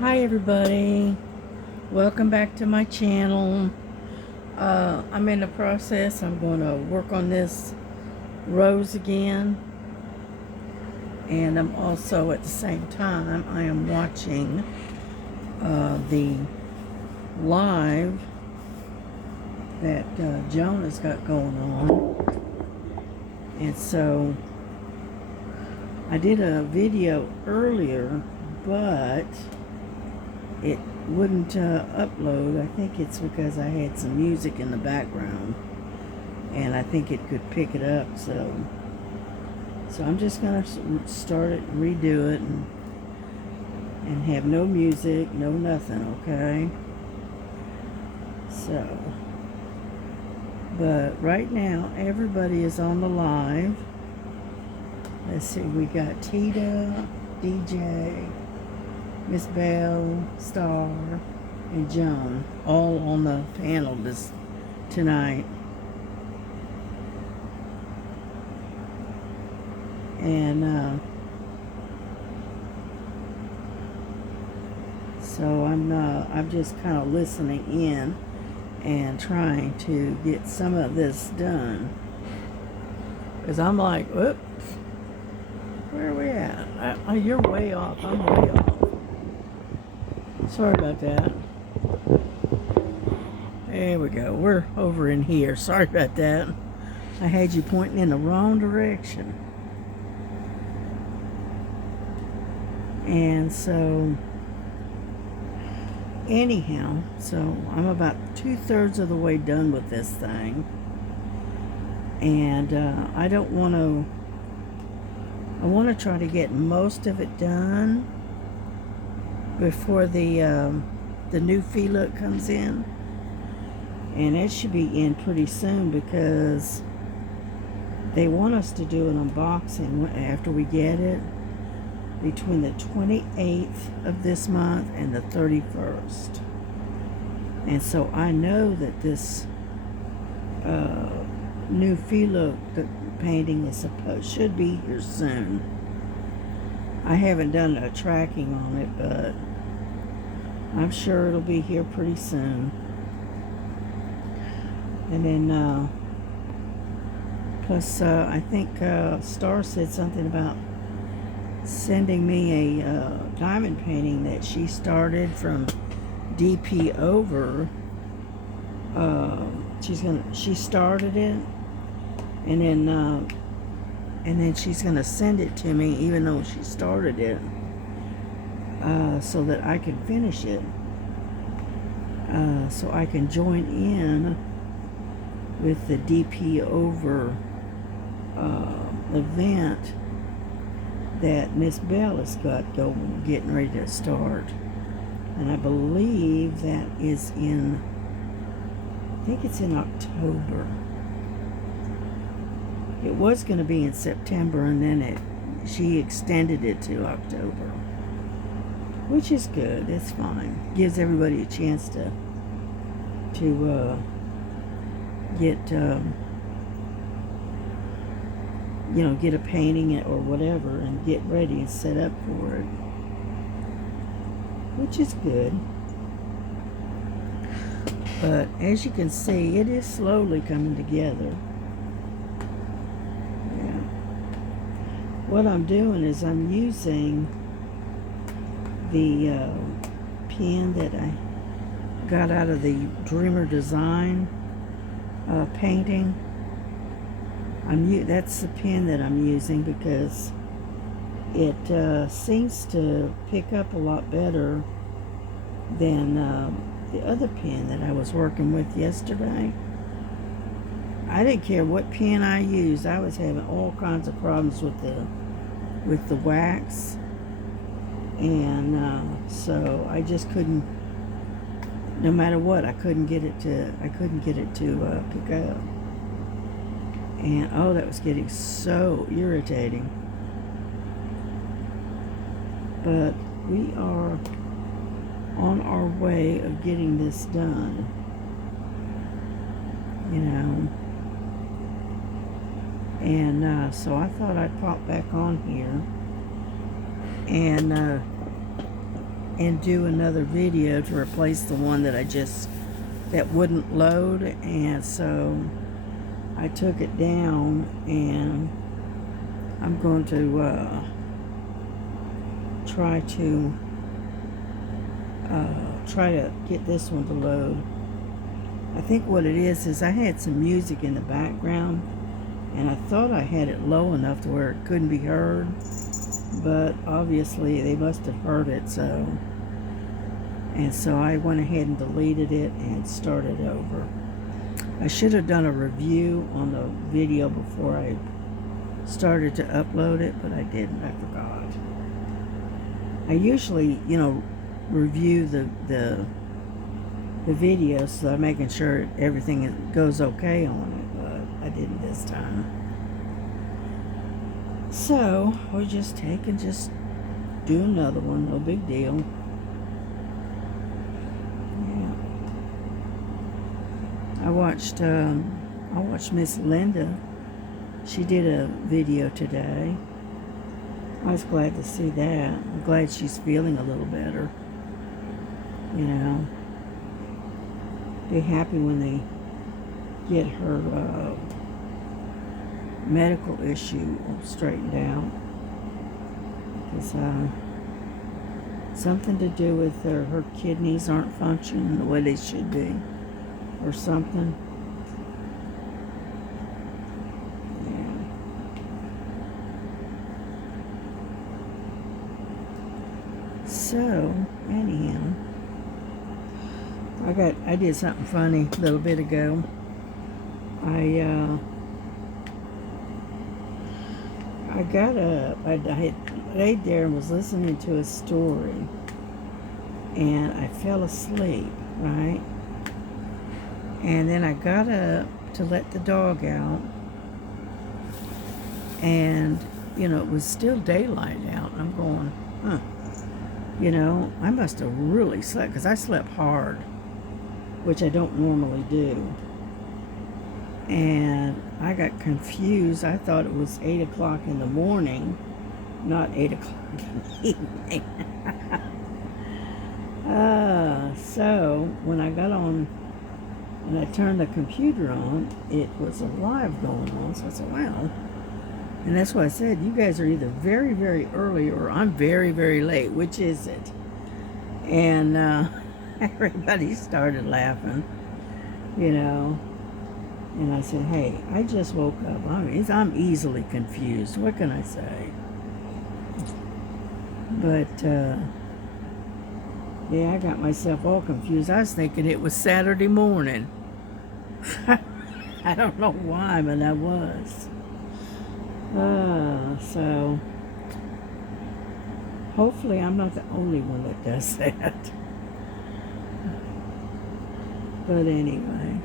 Hi everybody, welcome back to my channel. I'm in the process. I'm going to work on this rose again, and I'm also at the same time I am watching the live that Joan has got going on. And so I did a video earlier, but it wouldn't upload. I think it's because I had some music in the background and I think it could pick it up. So I'm just gonna start it, redo it, and have no music, no nothing. Okay. So, but right now everybody is on the live. Let's see, we got Tita, DJ, Miss Bell, Star, and Joan all on the panel tonight. And so I'm just kind of listening in and trying to get some of this done. Because I'm like, oops, where are we at? You're way off. I'm way off. Sorry about that. There we go. We're over in here. Sorry about that. I had you pointing in the wrong direction. And so, anyhow, so I'm about 2/3 of the way done with this thing. And I want to try to get most of it done before the new fee look comes in. And it should be in pretty soon because they want us to do an unboxing after we get it between the 28th of this month and the 31st. And so I know that this new fee look painting should be here soon. I haven't done a tracking on it, but I'm sure it'll be here pretty soon. And then plus I think Star said something about sending me a diamond painting that she started from DP over. She started it, and then she's gonna send it to me, even though she started it, so that I can finish it, so I can join in with the DP over event that Miss Bell has got getting ready to start. And I believe that is I think it's in October. It was going to be in September, and then she extended it to October, which is good. It's fine. Gives everybody a chance to get get a painting or whatever and get ready and set up for it, which is good. But as you can see, it is slowly coming together. Yeah. What I'm doing is I'm using the pen that I got out of the Dreamer Design painting. That's the pen that I'm using because it seems to pick up a lot better than the other pen that I was working with yesterday. I didn't care what pen I used. I was having all kinds of problems with the wax, and so I just couldn't. No matter what, I couldn't get it to pick up. And oh, that was getting so irritating. But we are on our way of getting this done. And so I thought I'd pop back on here and and do another video to replace the one that wouldn't load. And so I took it down, and I'm going to try to get this one to load. I think what it is I had some music in the background, and I thought I had it low enough to where it couldn't be heard, but obviously they must have heard it. So I went ahead and deleted it and started over. I should have done a review on the video before I started to upload it, but I didn't. I forgot. I usually, review the video, so I'm making sure everything goes okay on it, but I didn't this time. So we'll just do another one. No big deal. I watched Miss Linda. She did a video today. I was glad to see that. I'm glad she's feeling a little better. Be happy when they get her medical issue straightened out. Because something to do with her kidneys aren't functioning the way they should be, or something. So, anyhow, I did something funny a little bit ago. I got up, I had laid there and was listening to a story, and I fell asleep, right? And then I got up to let the dog out, and, it was still daylight out. I'm going, I must have really slept, because I slept hard, which I don't normally do. And I got confused. I thought it was 8 o'clock in the morning, not 8 o'clock in the evening. So when I got on and I turned the computer on, it was a live going on. So I said, wow. And that's why I said, you guys are either very, very early or I'm very, very late. Which is it? And everybody started laughing, And I said, hey, I just woke up. I'm easily confused. What can I say? But, yeah, I got myself all confused. I was thinking it was Saturday morning. I don't know why, but I was. So hopefully I'm not the only one that does that. But anyway,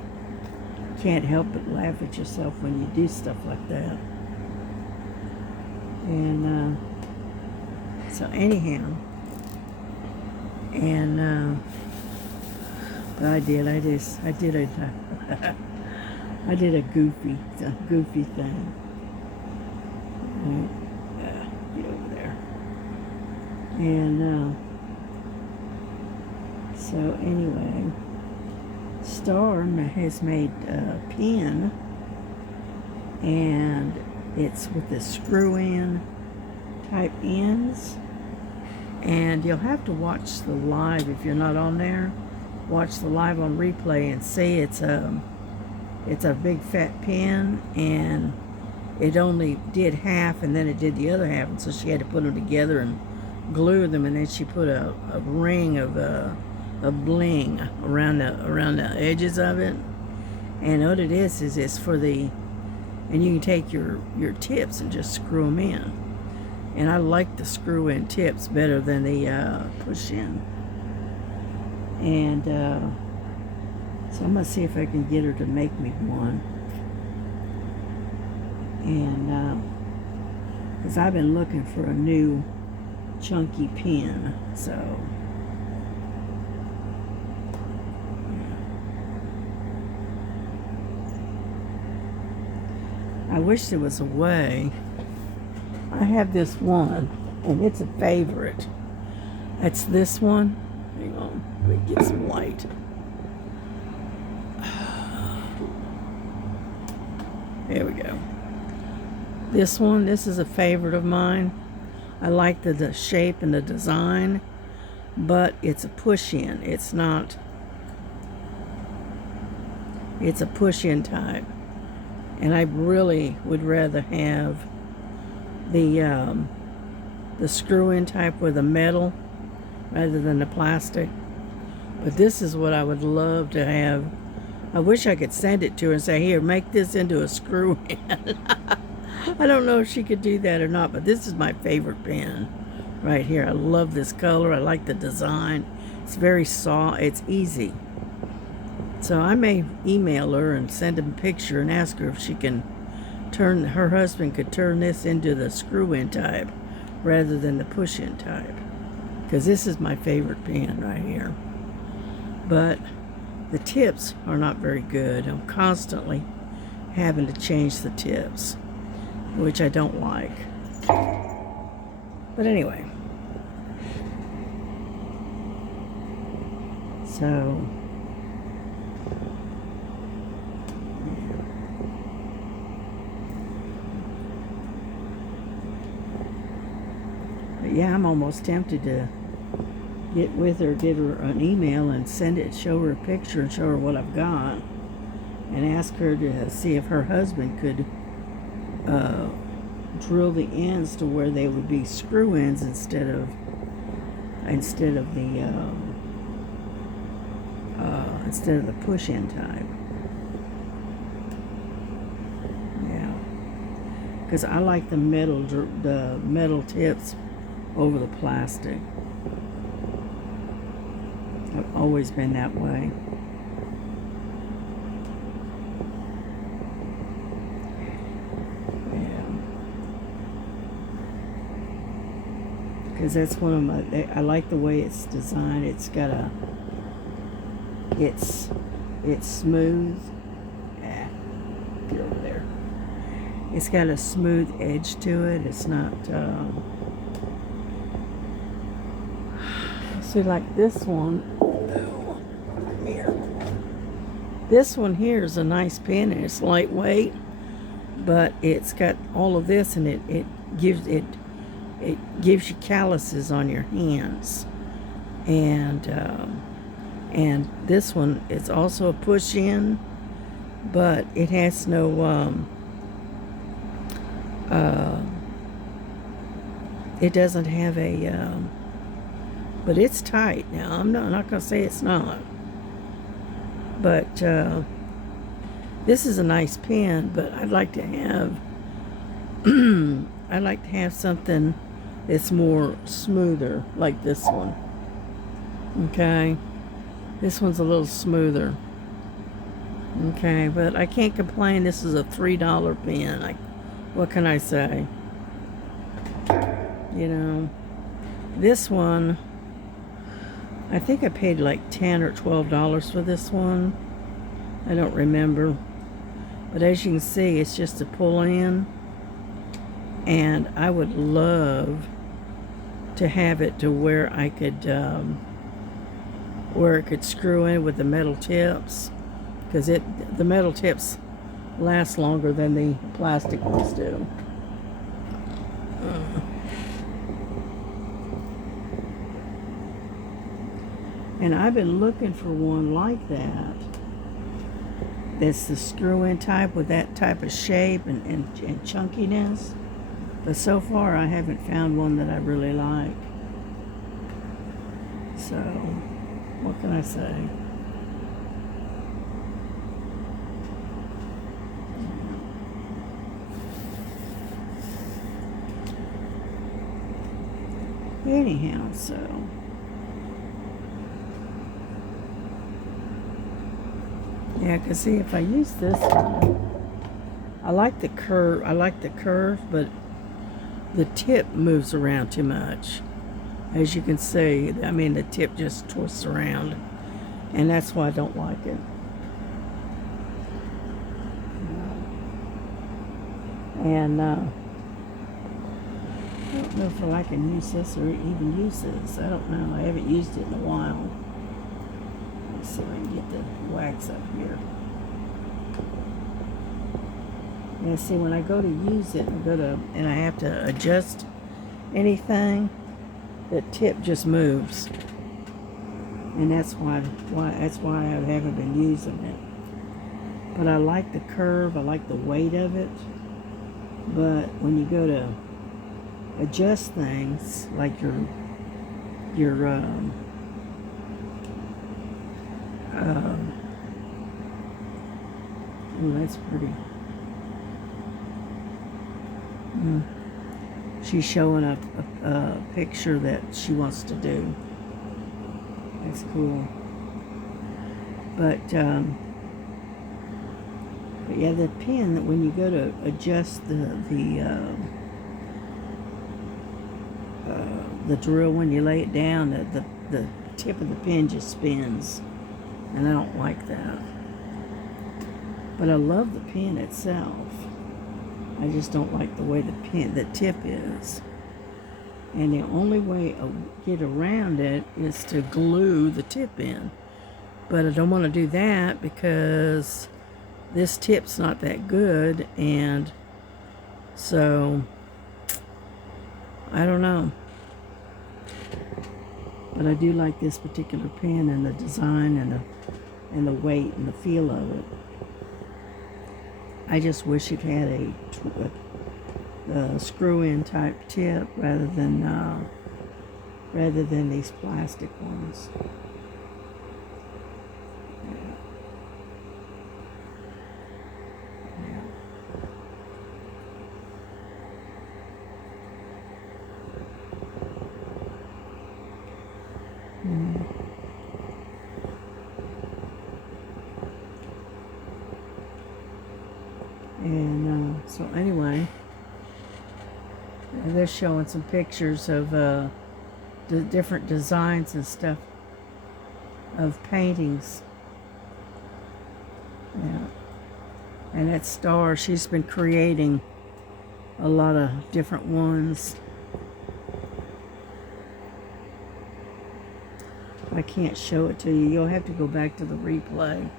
can't help but laugh at yourself when you do stuff like that. And so anyhow, and but I did a goofy thing. Get over there. And so anyway, Star has made a pen, and it's with the screw-in type ends. And you'll have to watch the live if you're not on there. Watch the live on replay and see it's a big fat pen, and it only did half, and then it did the other half, and so she had to put them together and glue them, and then she put a ring of bling around the edges of it. And what it is it's for the, and you can take your tips and just screw them in. And I like the screw-in tips better than the push-in. And so I'm going to see if I can get her to make me one. And because I've been looking for a new chunky pen. So I wish there was a way. I have this one, and it's a favorite. That's this one. Hang on, let me get some light. There we go. This one, this is a favorite of mine. I like the shape and the design, but it's a push-in. It's not, it's a push-in type. And I really would rather have the screw-in type with a metal rather than the plastic. But this is what I would love to have. I wish I could send it to her and say, here, make this into a screw-in. I don't know if she could do that or not, but this is my favorite pen right here. I love this color. I like the design. It's very soft. It's easy. So I may email her and send a picture and ask her if she can turn, her husband could turn this into the screw-in type rather than the push-in type. Because this is my favorite pen right here. But the tips are not very good. I'm constantly having to change the tips, which I don't like. But anyway. So, but yeah, I'm almost tempted to get with her, get her an email and send it, show her a picture and show her what I've got, and ask her to see if her husband could drill the ends to where they would be screw ends instead of the push in type. Yeah, because I like the metal tips over the plastic. I've always been that way. Because that's one of my, I like the way it's designed. It's got a, it's smooth. Get over there. It's got a smooth edge to it. It's not, see, like this one. Oh, come here. This one here is a nice pen and it's lightweight, but it's got all of this and it gives you calluses on your hands. And this one, it's also a push in, but it has no it doesn't have a but it's tight. Now I'm not gonna say it's not, but this is a nice pen, but I'd like to have I'd like to have something that's more smoother, like this one. Okay, this one's a little smoother. Okay, but I can't complain. This is a $3 pen. What can I say? You know, this one, I think I paid like $10 or $12 for this one. I don't remember. But as you can see, it's just a pull in. And I would love to have it to where I could screw in with the metal tips, because the metal tips last longer than the plastic ones do. And I've been looking for one like that. That's the screw-in type with that type of shape and chunkiness. But so far, I haven't found one that I really like. So, what can I say? Anyhow, so yeah, cause see, if I use this one, I like the curve, but the tip moves around too much. As you can see, I mean, the tip just twists around, and that's why I don't like it. And I don't know if I can use this or even use this. I don't know. I haven't used it in a while. Let's see if I can get the wax up here. Yeah, see, when I go to use it, and I have to adjust anything, the tip just moves. And that's why I haven't been using it. But I like the curve, I like the weight of it. But when you go to adjust things, like oh, that's pretty. She's showing a picture that she wants to do. That's cool. But yeah, the pin, that when you go to adjust the drill, when you lay it down, the tip of the pin just spins, and I don't like that. But I love the pin itself. I just don't like the way the tip is. And the only way to get around it is to glue the tip in. But I don't want to do that because this tip's not that good, and so I don't know. But I do like this particular pen and the design and the weight and the feel of it. I just wish it had a screw-in type tip rather than these plastic ones. And so anyway, they're showing some pictures of the different designs and stuff of paintings. Yeah. And that Star, she's been creating a lot of different ones. I can't show it to you. You'll have to go back to the replay.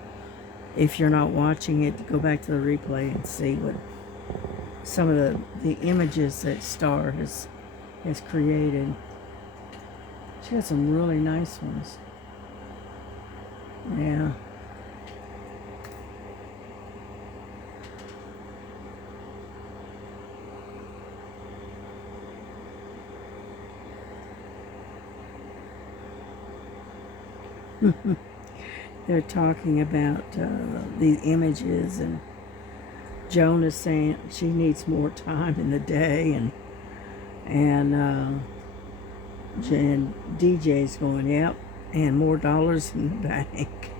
If you're not watching it, to go back to the replay and see what some of the images that Star has created. She has some really nice ones. Yeah. They're talking about these images, and Joan is saying she needs more time in the day, and DJ's going, yep, and more dollars in the bank.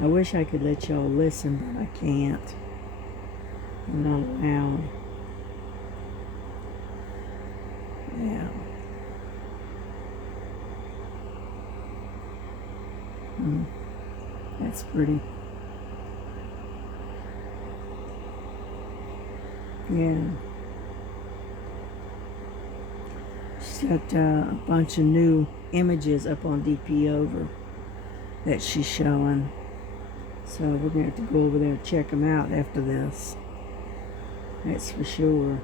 I wish I could let y'all listen, but I can't. I'm not allowed. Yeah. That's pretty. Yeah. She's got a bunch of new images up on DP Over that she's showing. So we're going to have to go over there and check them out after this. That's for sure.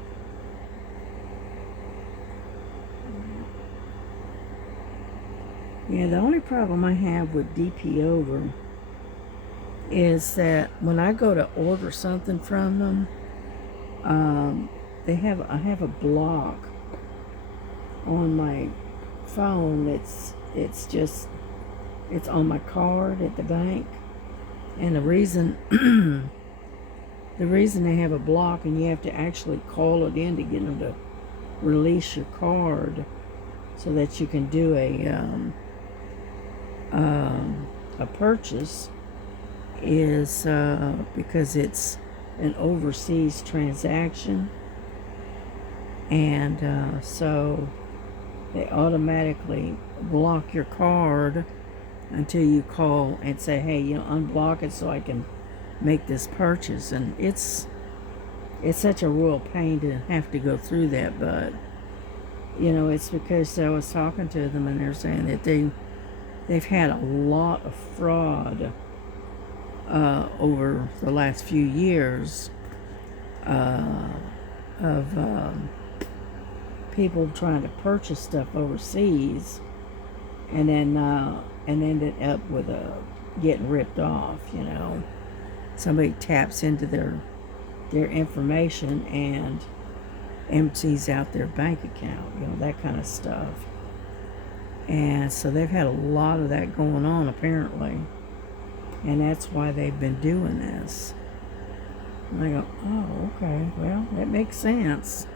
Yeah, the only problem I have with DP Over is that when I go to order something from them, I have a block on my phone. It's on my card at the bank, and the reason they have a block, and you have to actually call it in to get them to release your card so that you can do a purchase, is because it's an overseas transaction, and so they automatically block your card until you call and say, hey, unblock it so I can make this purchase, and it's such a real pain to have to go through that. But you know, it's because I was talking to them, and they're saying that they've had a lot of fraud over the last few years of people trying to purchase stuff overseas, and then ended up with getting ripped off. You know, somebody taps into their information and empties out their bank account. You know, that kind of stuff. And so they've had a lot of that going on apparently, and that's why they've been doing this. And I go, oh, okay, well, that makes sense.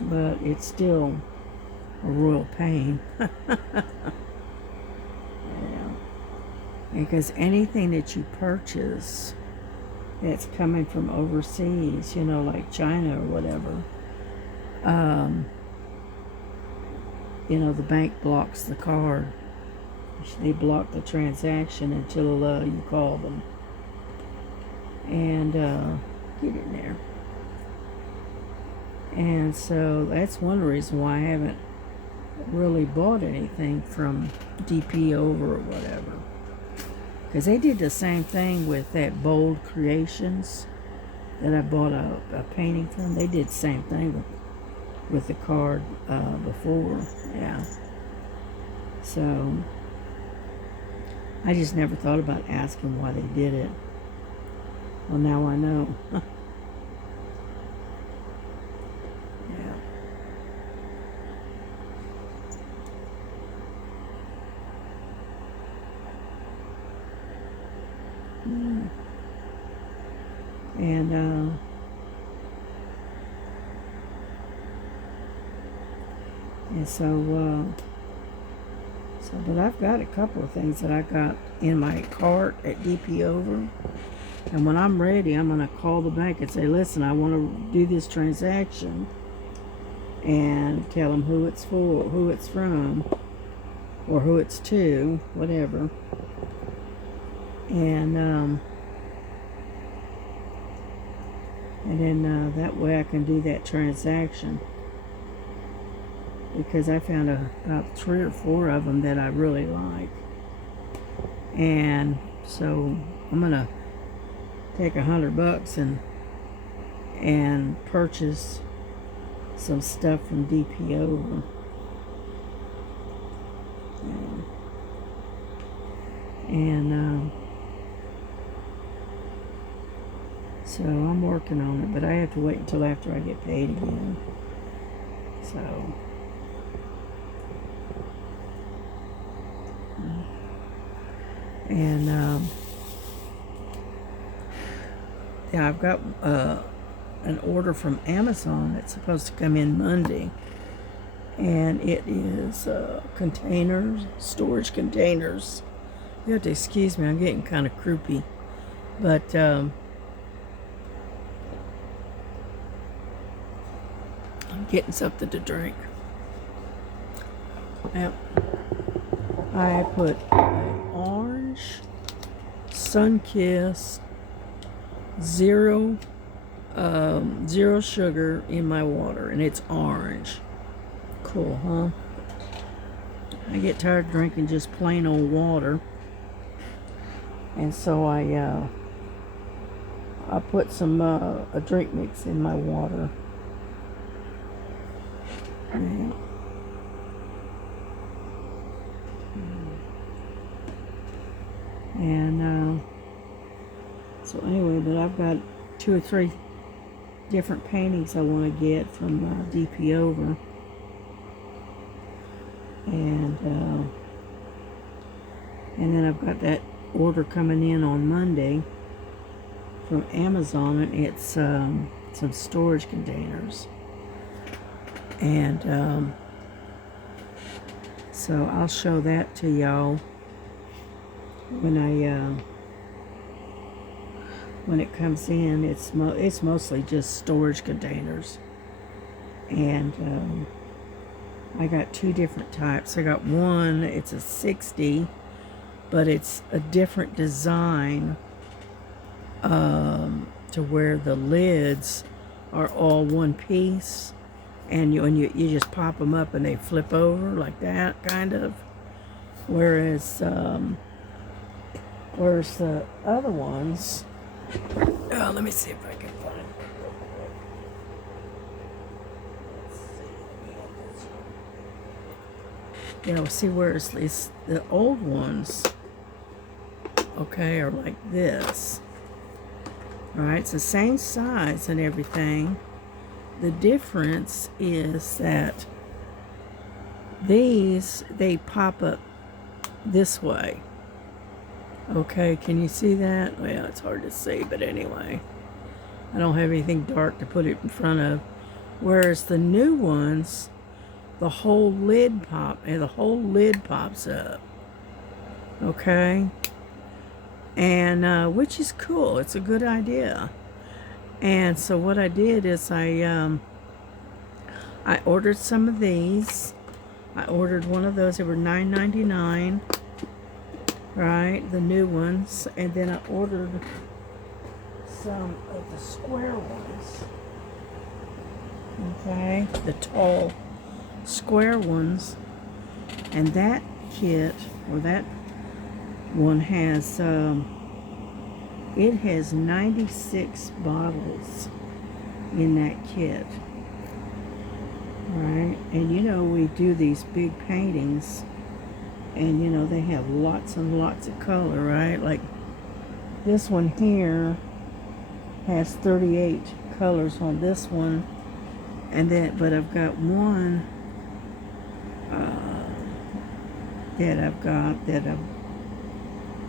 But it's still a royal pain. Yeah. Because anything that you purchase that's coming from overseas, you know, like China or whatever, you know, the bank blocks the card. They block the transaction until you call them. And get in there. And so that's one reason why I haven't really bought anything from DP over or whatever. Because they did the same thing with that Bold Creations that I bought a painting from. They did the same thing with the card before. Yeah. So I just never thought about asking why they did it. Well, now I know. Yeah. And so, but I've got a couple of things that I got in my cart at DP Over. And when I'm ready, I'm going to call the bank and say, listen, I want to do this transaction, and tell them who it's for, who it's from, or who it's to, whatever. And then that way I can do that transaction. Because I found about 3 or 4 of them that I really like. And so I'm going to take $100 and purchase some stuff from DP Over. So I'm working on it, but I have to wait until after I get paid again. So yeah, I've got an order from Amazon that's supposed to come in Monday, and it is containers, storage containers. You have to excuse me, I'm getting kind of croupy, but I'm getting something to drink. Now, I put an orange, sun-kissed, zero sugar in my water, and it's orange. Cool, huh? I get tired of drinking just plain old water, and so I put some a drink mix in my water. Yeah. And so anyway, but I've got 2 or 3 different paintings I want to get from DP Over, and then I've got that order coming in on Monday from Amazon, and it's some storage containers, and so I'll show that to y'all when it comes in. It's mostly just storage containers, and I got 2 different types. I got one, it's a 60, but it's a different design to where the lids are all one piece, and you just pop them up and they flip over like that, kind of. Whereas the other ones, let me see if I can find it. You know, see, whereas the old ones, okay, are like this. All right, it's the same size and everything. The difference is that these, they pop up this way. Okay, can you see that? Well, it's hard to see, but anyway. I don't have anything dark to put it in front of. Whereas the new ones, the whole lid pops up. Okay? And which is cool. It's a good idea. And so what I did is I ordered some of these. I ordered one of those. They were $9.99, right? The new ones. And then I ordered some of the square ones. Okay, the tall square ones. And that kit, or that one has it has 96 bottles in that kit. Right, and you know, we do these big paintings, and you know, they have lots and lots of color, right? Like this one here has 38 colors on this one, and then, but I've got one that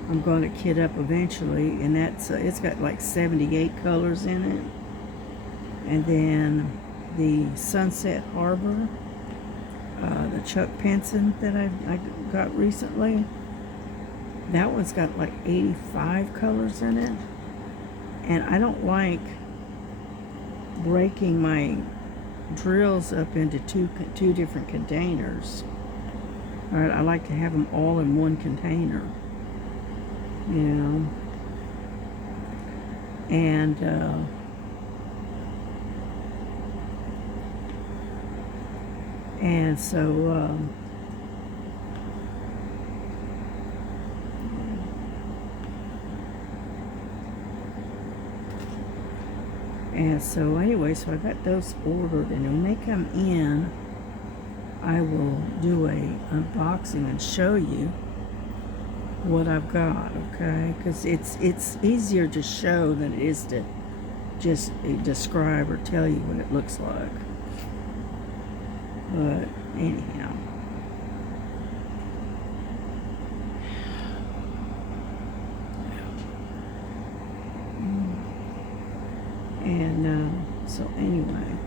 I'm going to kit up eventually, and that's it's got like 78 colors in it. And then the Sunset Harbor, the Chuck Pinson that I got recently, that one's got like 85 colors in it. And I don't like breaking my drills up into two different containers. All right, I like to have them all in one container, you know. And so anyway, so I got those ordered, and when they come in, I will do a unboxing and show you what I've got, okay? Because it's easier to show than it is to just describe or tell you what it looks like. But anyhow, and so anyway,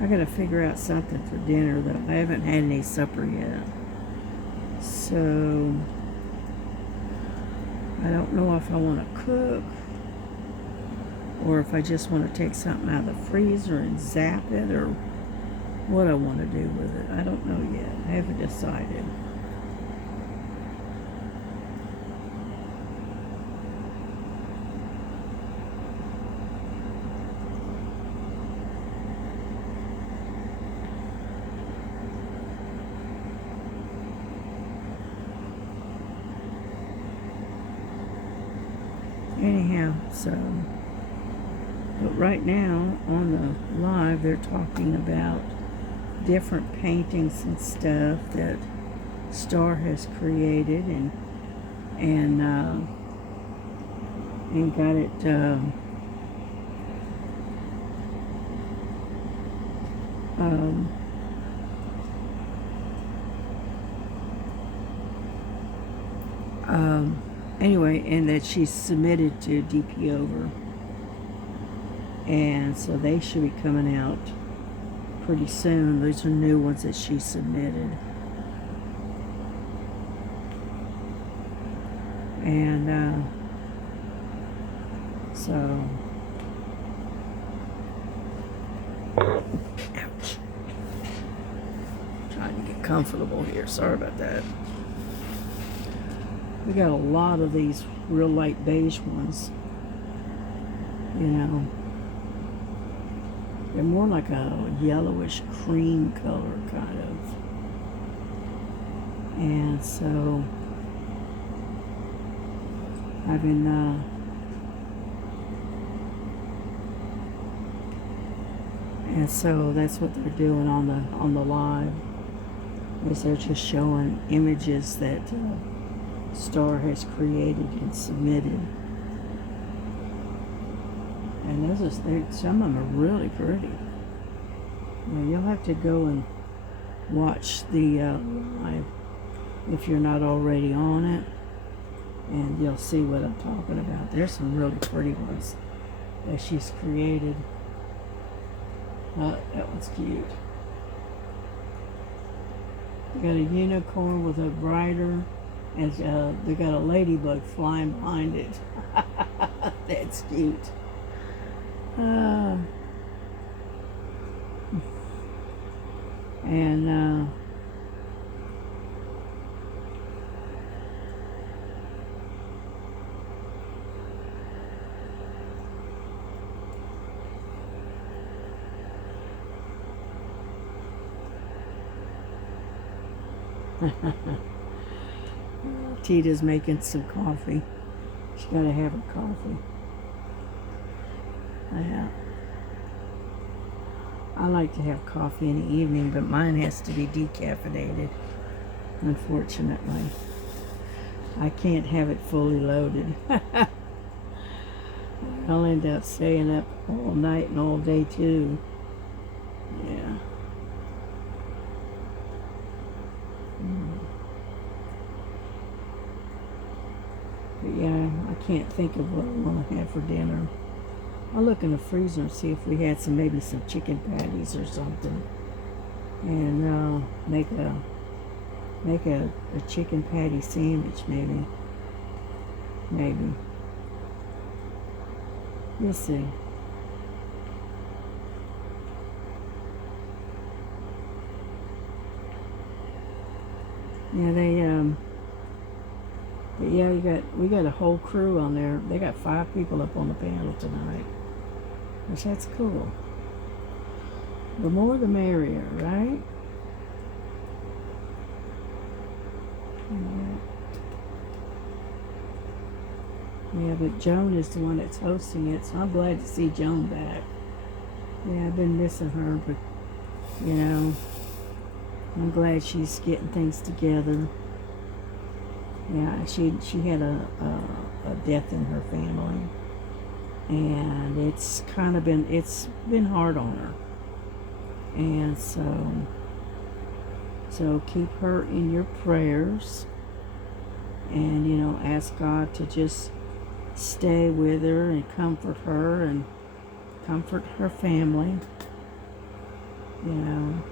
I gotta figure out something for dinner though. I haven't had any supper yet, so I don't know if I want to cook or if I just want to take something out of the freezer and zap it, or what I want to do with it. I don't know yet. I haven't decided. Anyhow, so, but right now on the live, they're talking about different paintings and stuff that Star has created, and got it anyway, and that she's submitted to DP Over, and so they should be coming out pretty soon. These are new ones that she submitted. And so, ouch. Trying to get comfortable here. Sorry about that. We got a lot of these real light beige ones. you know. They're more like a yellowish cream color, kind of. And so I've been and so that's what they're doing on the live, is they're just showing images that Star has created and submitted. And some of them are really pretty. You'll have to go and watch the live if you're not already on it, and you'll see what I'm talking about. There's some really pretty ones that she's created. That one's cute. They got a unicorn with a rider, and they got a ladybug flying behind it. That's cute. Tita's making some coffee. She's got to have her coffee. Yeah. I like to have coffee in the evening, but mine has to be decaffeinated, unfortunately. I can't have it fully loaded. I'll end up staying up all night and all day too. Yeah. But yeah, I can't think of what I want to have for dinner. I'll look in the freezer and see if we had maybe some chicken patties or something, and make a chicken patty sandwich, maybe. We'll see. Yeah, but yeah, we got a whole crew on there. They got 5 people up on the panel tonight, which that's cool. The more the merrier, right? Yeah, but Joan is the one that's hosting it, so I'm glad to see Joan back. Yeah, I've been missing her, but, you know, I'm glad she's getting things together. Yeah, she had a death in her family, and it's been hard on her, and so keep her in your prayers, and ask God to just stay with her and comfort her and comfort her family, and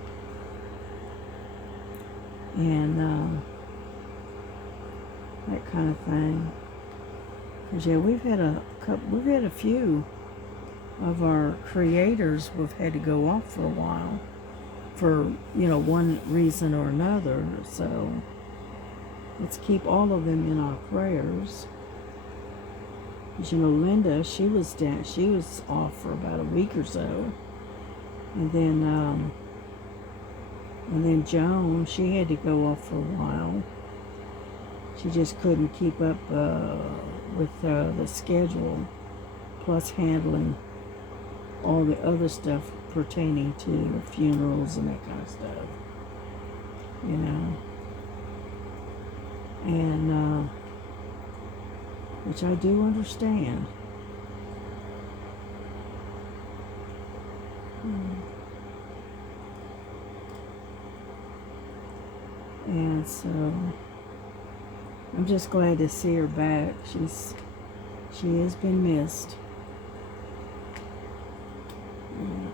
that kind of thing. Because we've had a few of our creators who've had to go off for a while for one reason or another. So let's keep all of them in our prayers. Because Linda, she was off for about a week or so, and then Joan, she had to go off for a while. She just couldn't keep up with the schedule, plus handling all the other stuff pertaining to funerals and that kind of stuff, and which I do understand. And so I'm just glad to see her back. She has been missed. Yeah.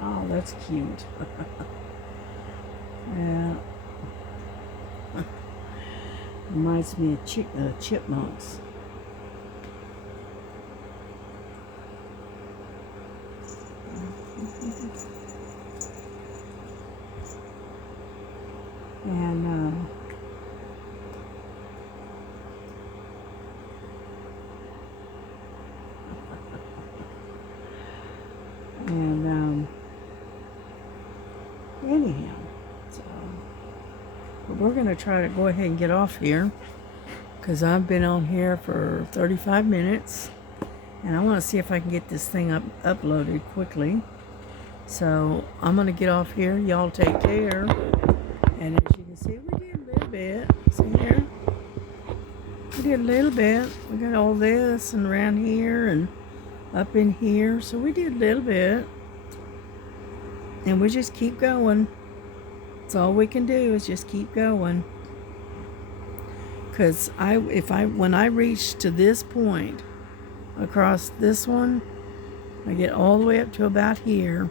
Oh, that's cute. Yeah. Reminds me of chipmunks. And we're going to try to go ahead and get off here because I've been on here for 35 minutes and I want to see if I can get this thing uploaded quickly. So I'm going to get off here. Y'all take care. And as you can see, we did a little bit. See here? We did a little bit. We got all this and around here and up in here. So we did a little bit. And we just keep going. That's all we can do is just keep going. Because when I reach to this point across this one, I get all the way up to about here.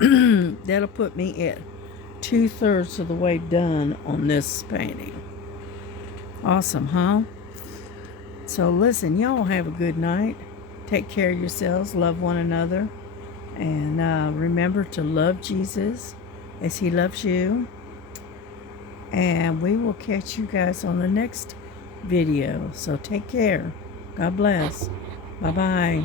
That'll put me at 2/3 of the way done on this painting. Awesome, huh? So listen, y'all have a good night. Take care of yourselves. Love one another. And remember to love Jesus as he loves you. And we will catch you guys on the next video. So take care. God bless. Bye-bye.